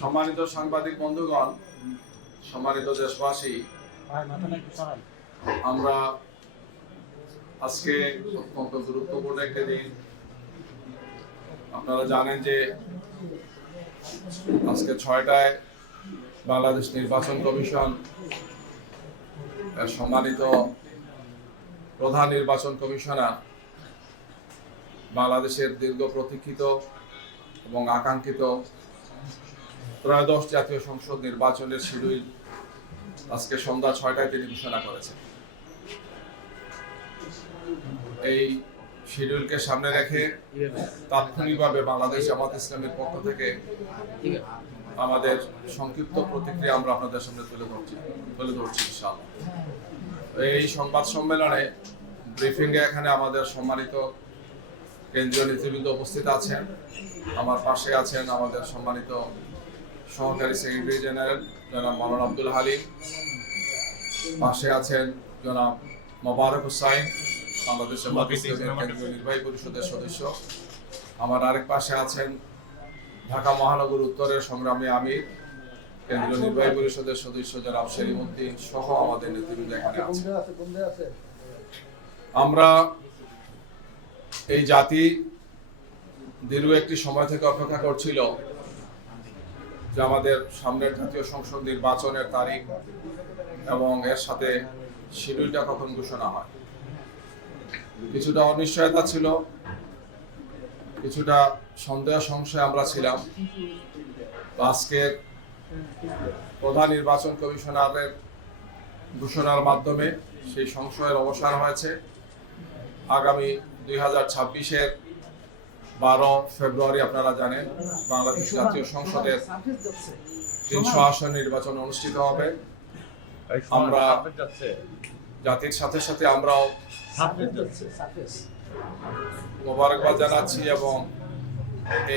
সম্মানিত সাংবাদিক বন্ধুগণ, সম্মানিত দেশবাসী, আমরা আজকে অত্যন্ত গুরুত্বপূর্ণ একটি দিন। আপনারা জানেন যে আজকে 6টায় বাংলাদেশ নির্বাচন কমিশন সম্মানিত প্রধান নির্বাচন কমিশনার বাংলাদেশের দীর্ঘ প্রতীক্ষিত এবং আকাঙ্ক্ষিত ত্রয়োদশ জাতীয় সংসদ নির্বাচনের শিডিউল আজকে সন্ধ্যা 6টায় তিনি ঘোষণা করেছেন। এই শিডিউলকে সামনে রেখে তাৎক্ষণিকভাবে বাংলাদেশ জামাত ইসলামের পক্ষ থেকে আমাদের সংক্ষিপ্ত প্রতিক্রিয়া আমরা আপনাদের সামনে তুলে ধরছি ইনশাআল্লাহ। এই সংবাদ সম্মেলনে ব্রিফিংয়ে এখানে আমাদের সম্মানিত কেন্দ্রীয় নেতৃবৃন্দ উপস্থিত আছেন। আমার পাশে আছেন আমাদের সম্মানিত সহকারী সেক্রেটারি জেনারেল জনাব মাওলানা আব্দুল হালিম, পাশে আছেন জনাব মোবারক হুসাইন, বাংলাদেশ জামাত ইসলামের কেন্দ্রীয় নির্বাহী পরিষদের সদস্য। আমার আরেক পাশে আছেন ঢাকা মহানগর উত্তরের সংগ্রামী আমির, কেন্দ্রীয় নির্বাহী পরিষদের সদস্য জনাব সেলিমউদ্দিন সহ আমাদের নেতৃবৃন্দ এখানে আছে। আমরা এই জাতি দীর্ঘ একটি সময় থেকে অপেক্ষা করছিল যে আমাদের সামনের জাতীয় সংসদ নির্বাচনের তারিখ এবং এর সাথে শিডিউলটা কখন ঘোষণা হয়। কিছুটা অনিশ্চয়তা ছিল, কিছুটা সন্দেহ সংশয় আমরা ছিলাম। আজকের প্রধান নির্বাচন কমিশনারের ঘোষণার মাধ্যমে সেই সংশয়ের অবসান হয়েছে। আগামী 2026-এর 12 ফেব্রুয়ারি আপনারা জানেন বাংলাদেশ জাতীয় সংসদের 300 আসন নির্বাচন অনুষ্ঠিত হবে। আমরা জাতির সাথে সাথে আমরাও মোবারকবাদ জানাচ্ছি এবং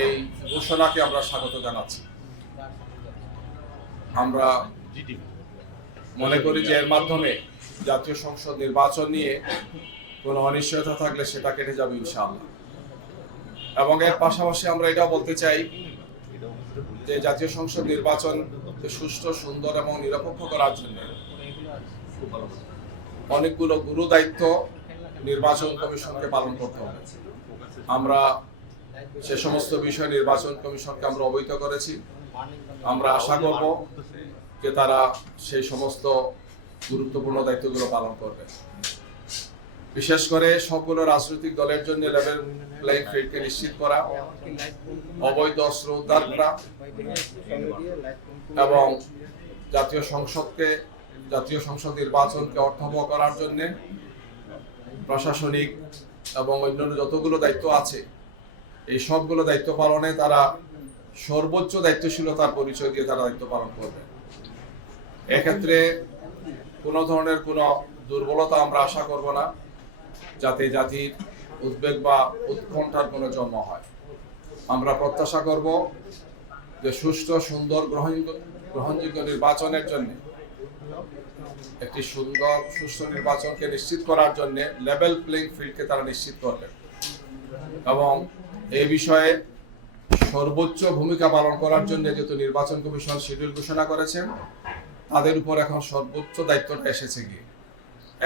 এই ঘোষণাকে আমরা স্বাগত জানাচ্ছি। আমরা মনে করি যে এর মাধ্যমে জাতীয় সংসদ নির্বাচন নিয়ে কোনো অনিশ্চয়তা থাকলে সেটা কেটে যাবে ইনশাআল্লাহ। এবং এর পাশাপাশি আমরা এটাও বলতে চাই যে জাতীয় সংসদ নির্বাচন সুষ্ঠু, সুন্দর এবং নিরপেক্ষ করার জন্য অনেকগুলো গুরু দায়িত্ব নির্বাচন কমিশনকে পালন করতে হবে। আমরা সে সমস্ত বিষয় নির্বাচন কমিশনকে আমরা অবহিত করেছি। আমরা আশা করব যে তারা সেই সমস্ত গুরুত্বপূর্ণ দায়িত্বগুলো পালন করবে। বিশেষ করে সবগুলো রাজনৈতিক দলের জন্য লেভেল প্লেইং ফিল্ডকে নিশ্চিত করা, অবৈধ অস্ত্র উদ্ধার করা এবং জাতীয় সংসদ নির্বাচনকে অর্থবহ করার জন্য প্রশাসনিক এবং অন্যান্য যতগুলো দায়িত্ব আছে এই সবগুলো দায়িত্ব পালনে তারা সর্বোচ্চ দায়িত্বশীলতার পরিচয় দিয়ে তারা দায়িত্ব পালন করবে। এক্ষেত্রে কোনো ধরনের কোনো দুর্বলতা আমরা আশা করব না, যাতে জাতির উদ্বেগ বা উৎকণ্ঠার কোনো জন্ম হয়। আমরা প্রত্যাশা করব যে সুষ্ঠু, সুন্দর, গ্রহণযোগ্য নির্বাচনের জন্য একটি সুন্দর সুষ্ঠু নির্বাচনকে নিশ্চিত করার জন্য লেভেল প্লেইং ফিল্ডকে তারা নিশ্চিত করবে এবং এই বিষয়ে সর্বোচ্চ ভূমিকা পালন করার জন্য যেহেতু নির্বাচন কমিশন শিডিউল ঘোষণা করেছেন, তাদের উপর এখন সর্বোচ্চ দায়িত্বটা এসেছে গিয়ে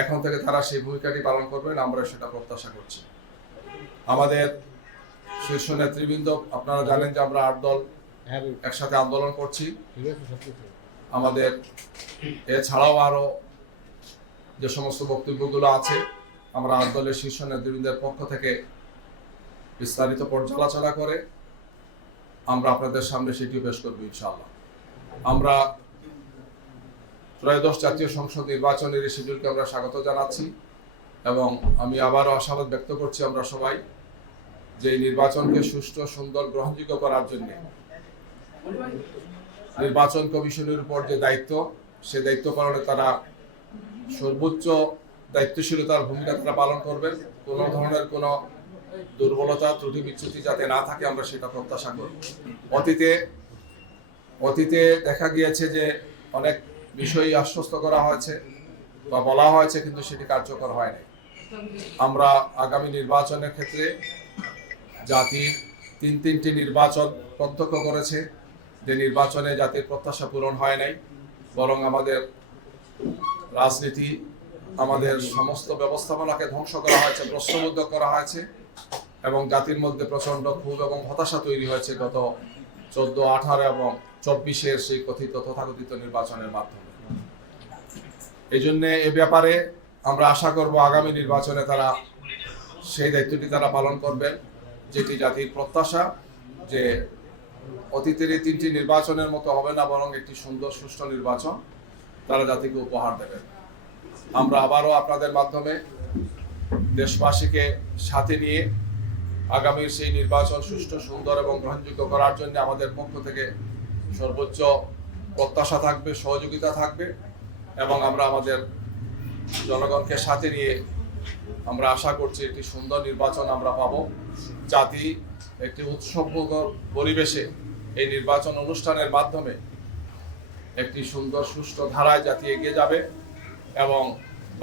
এখন থেকে তারা সেই ভূমিকাটি পালন করবেন, আমরা সেটা প্রত্যাশা করছি। আমাদের শীর্ষ নেতৃবৃন্দ, আপনারা জানেন যে আমরা 8 দল একসাথে আন্দোলন করছি। আমাদের এছাড়াও আরো যে সমস্ত বক্তব্যগুলো আছে আমরা 8 দলের শীর্ষ নেতৃবৃন্দের পক্ষ থেকে বিস্তারিত পর্যালোচনা করে আমরা আপনাদের সামনে সেটি পেশ করব ইনশাআল্লাহ। আমরা ত্রয়োদশ জাতীয় সংসদ নির্বাচনের শিডিউলকে আমরা স্বাগত জানাচ্ছি এবং আমি আবারও আশাবাদ ব্যক্ত করছি আমরা সবাই যে নির্বাচনকে সুষ্ঠু, সুন্দর, গ্রহণযোগ্য করার জন্য নির্বাচন কমিশনের উপর যে দায়িত্ব, সে দায়িত্ব পালনে তারা সর্বোচ্চ দায়িত্বশীলতার ভূমিকা তারা পালন করবেন। কোনো ধরনের কোনো দুর্বলতা, ত্রুটি, বিচ্যুতি যাতে না থাকে আমরা সেটা প্রত্যাশা করব। অতীতে দেখা গিয়েছে যে অনেক বিষয়ই আশ্বস্ত করা হয়েছে বা বলা হয়েছে, কিন্তু সেটি কার্যকর হয়নি। আমরা আগামী নির্বাচনের ক্ষেত্রে জাতি তিনটি নির্বাচন প্রত্যক্ষ করেছে যে নির্বাচনে জাতির প্রত্যাশা পূরণ হয় নাই, বরং আমাদের রাজনীতি, আমাদের সমস্ত ব্যবস্থাপনাকে ধ্বংস করা হয়েছে, প্রশ্নবদ্ধ করা হয়েছে এবং জাতির মধ্যে প্রচন্ড ক্ষোভ এবং হতাশা তৈরি হয়েছে গত 14, 18 এবং 24-এর সেই তথাকথিত নির্বাচনের মাধ্যমে। এই জন্য এ ব্যাপারে আমরা আশা করব আগামী নির্বাচনে তারা সেই দায়িত্বটি তারা পালন করবেন, যেটি জাতির প্রত্যাশা, যে অতীতের এই 3টি নির্বাচনের মতো হবে না, বরং একটি সুন্দর সুষ্ঠু নির্বাচন তারা জাতিকে উপহার দেবেন। আমরা আবারও আপনাদের মাধ্যমে দেশবাসীকে সাথে নিয়ে আগামীর সেই নির্বাচন সুষ্ঠু, সুন্দর এবং গ্রহণযোগ্য করার জন্য আমাদের পক্ষ থেকে সর্বোচ্চ প্রত্যাশা থাকবে, সহযোগিতা থাকবে এবং আমরা আমাদের জনগণকে সাথে নিয়ে আমরা আশা করছি একটি সুন্দর নির্বাচন আমরা পাবো। জাতি একটি উৎসবমুখর পরিবেশে এই নির্বাচন অনুষ্ঠানের মাধ্যমে একটি সুন্দর সুষ্ঠু ধারায় জাতি এগিয়ে যাবে এবং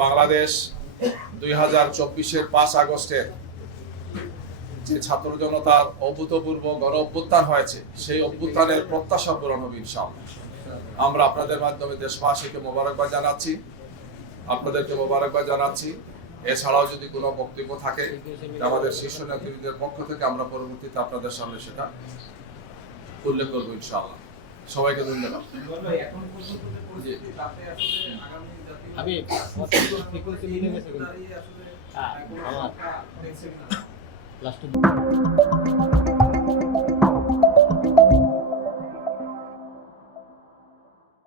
বাংলাদেশ 2024-এর 5 আগস্টের যে ছাত্র জনতার অভূতপূর্ব গণ অভ্যুত্থান হয়েছে, সেই অভ্যুত্থানের প্রত্যাশা পূরণ হবে ইনশাআল্লাহ। আমরা আপনাদের মাধ্যমে দেশবাসীকে মোবারকবাদ জানাচ্ছি, আপনাদেরকে মোবারকবাদ জানাচ্ছি। এছাড়াও যদি কোনো বক্তব্য থাকে আমাদের শীর্ষ নেতৃত্বের পক্ষ থেকে আমরা পরবর্তীতে আপনাদের সামনে সেটা উল্লেখ করবো ইনশাআল্লাহ। সবাইকে ধন্যবাদ। আমার লাস্ট